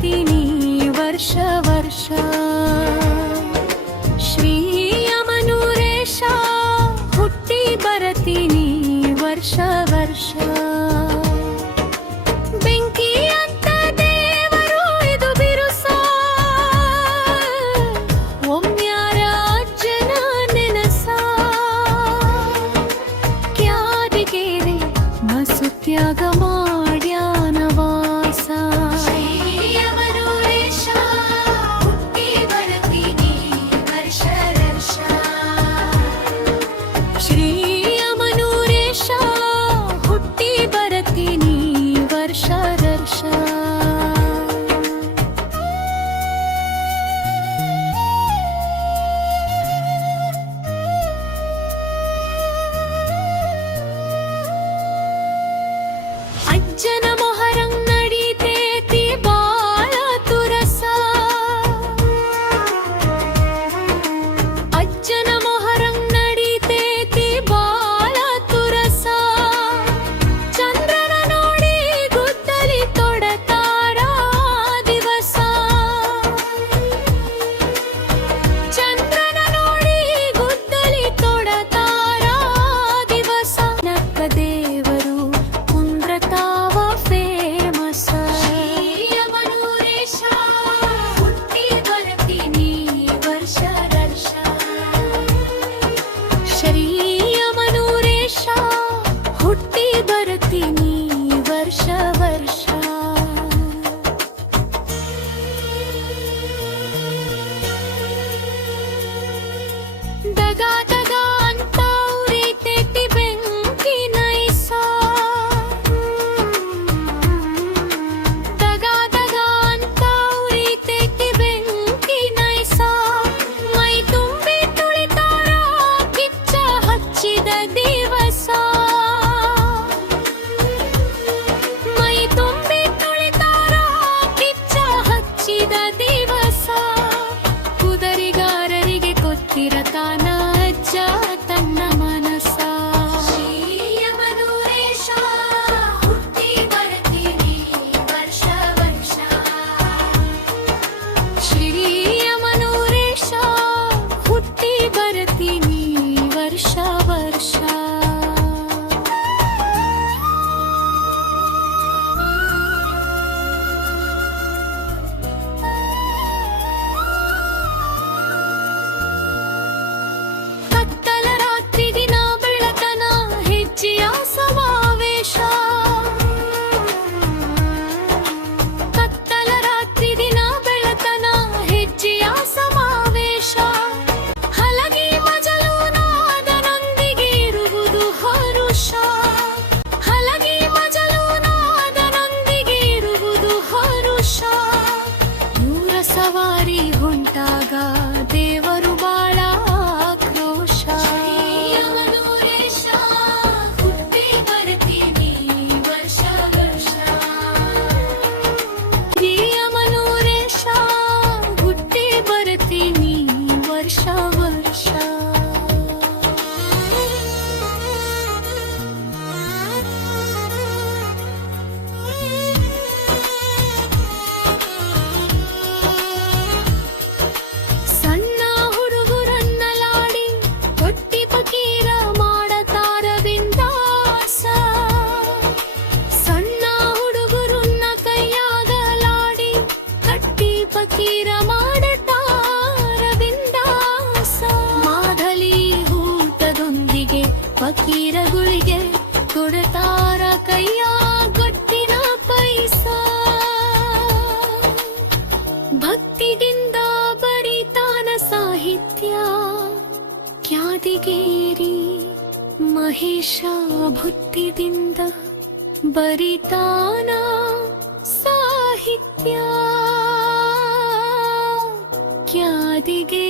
ಬರ್ತೀನಿ ವರ್ಷ ವರ್ಷ ಶ್ರೀ ಅಮನೂರೇಶ ಹುಟ್ಟಿ ಬರ್ತೀನಿ ವರ್ಷ ವರ್ಷ ಬೆಂಕಿ ಅಂತ ದೇವರು ಇದು ಬಿರುಸ ಒಮ್ಮ್ಯಾರ ಅಜ್ಜನ ನೆನಸ ಕ್ಯಾದಿಗೇರಿ ಮಸುತ್ಯಾಗ ಮಾಡ್ಯಾನ ವಾಸ ಶ್ರೀ ಅಮನೂರೇಶ ಹುಟ್ಟಿ ಬರ್ತೀನಿ ವರ್ಷ ವರ್ಷ ಅಜ್ಜನ ಮೊಹರಂಗ್ ನಡೀತೇತಿ ಬಾಳ ತುರಸ ಅಜ್ಜನ ಮೊಹರಂಗ್ ನಡೀತೇತಿ ಬಾಳ ತುರಸ ಚಂದ್ರನ ನೋಡಿ ಗುದ್ದಲಿ ತೊಡತಾರ ದಿವಸ ಚಂದ್ರನ ನೋಡಿ ಗುದ್ದಲಿ ತೊಡತಾರ ದಿವಸ ನಕ್ಕ ದೇವರು ಕುಂದ್ರತಾವ ಫೇಮಸ ಅಮನೂರೇಶ ಹುಟ್ಟಿ ಬರ್ತೀನಿ ವರ್ಷ ವರ್ಷ ಶ್ರೀ ಅಮನೂರೇಶ ಹುಟ್ಟಿ ಬರ್ತೀನಿ ವರ್ಷ ವರ್ಷ ದಗಾ ದಗಾ ಅಂತ ಉರಿತೈತಿ ಬೆಂಕಿ ನೈಸ ದಗಾ ದಗಾ ಅಂತ ಉರಿತೈತಿ ಬೆಂಕಿ ನೈಸ ಮೈ ತುಂಬಿ ತುಳಿತಾರ ಕಿಚ್ಚ ಹಚ್ಚಿದ ದಿವಸ ಮೈ ತುಂಬಿ ತುಳಿತಾರ ಕಿಚ್ಚ ಹಚ್ಚಿದ ದಿವಸ ಕುದರಿಗಾರರಿಗೆ ಕೊತ್ತಿರತಾನ ಅಜ್ಜ ತನ್ನ ಮನಸ ಶ್ರೀ ಅಮನೂರೇಶ ಹುಟ್ಟಿ ಬರ್ತೀನಿ ವರ್ಷ ವರ್ಷ ಶ್ರೀ ಅಮನೂರೇಶ ಹುಟ್ಟಿ ಬರ್ತೀನಿ ವರ್ಷ ವರ್ಷ ಕತ್ತಲ ರಾತ್ರಿ ದಿನ ಬೆಳತನ ಹೆಜ್ಜೆಯ ಸಮಾವೇಶ ಕತ್ತಲ ರಾತ್ರಿ ದಿನ ಬೆಳತನ ಹೆಜ್ಜೆಯ ಸಮಾವೇಶ ಹಲಗಿ ಮಜಲು ನಾದನೊಂದಿಗೆ ಇರುವುದು ಹರುಷ ಹಲಗಿ ಮಜಲು ನಾದನೊಂದಿಗೆ ಇರುವುದು ಹರುಷ ನೂರ ಸವಾರಿ ಹೊಂಟಾಗ ದೇವರು ಬಾಳ ಆಕ್ರೋಶ ಅಮನೂರೇಶ ಹುಟ್ಟಿ ಬರ್ತೀನಿ ವರ್ಷ ವರ್ಷ ಶ್ರೀ ಅಮನೂರೇಶ ಹುಟ್ಟಿ ಬರ್ತೀನಿ ವರ್ಷ ವರ್ಷ ಸಣ್ಣ ಹುಡುಗರನ್ನಲಾಡಿ ತೊಟ್ಟಿ ಫಕೀರ ಮಾಡತಾರ ಬಿಂದಾಸ ಸಣ್ಣ ಹುಡುಗರನ್ನ ಕೈಯಾಗಲಾಡಿ ಕಟ್ಟಿ ಫಕೀರ ಮಾಡತಾರ ಬಿಂದಾಸ ಮಾದಲಿ ಊಟದೊಂದಿಗೆ ಫಕೀರಗಳಿಗೆ ಕೊಡತಾರ ಕೈಯ ಗಟ್ಟಿನ ಪೈಸ ಭಕ್ತಿದಿಂದ ಬರಿತಾನ ಸಾಹಿತ್ಯ ಕ್ಯಾದಿಗೇರಿ ಮಹೇಶ ಭುತ್ತಿದಿಂದ ಬರಿತಾನ ಸಾಹಿತ್ಯ ಕ್ಯಾದಿಗೇರಿ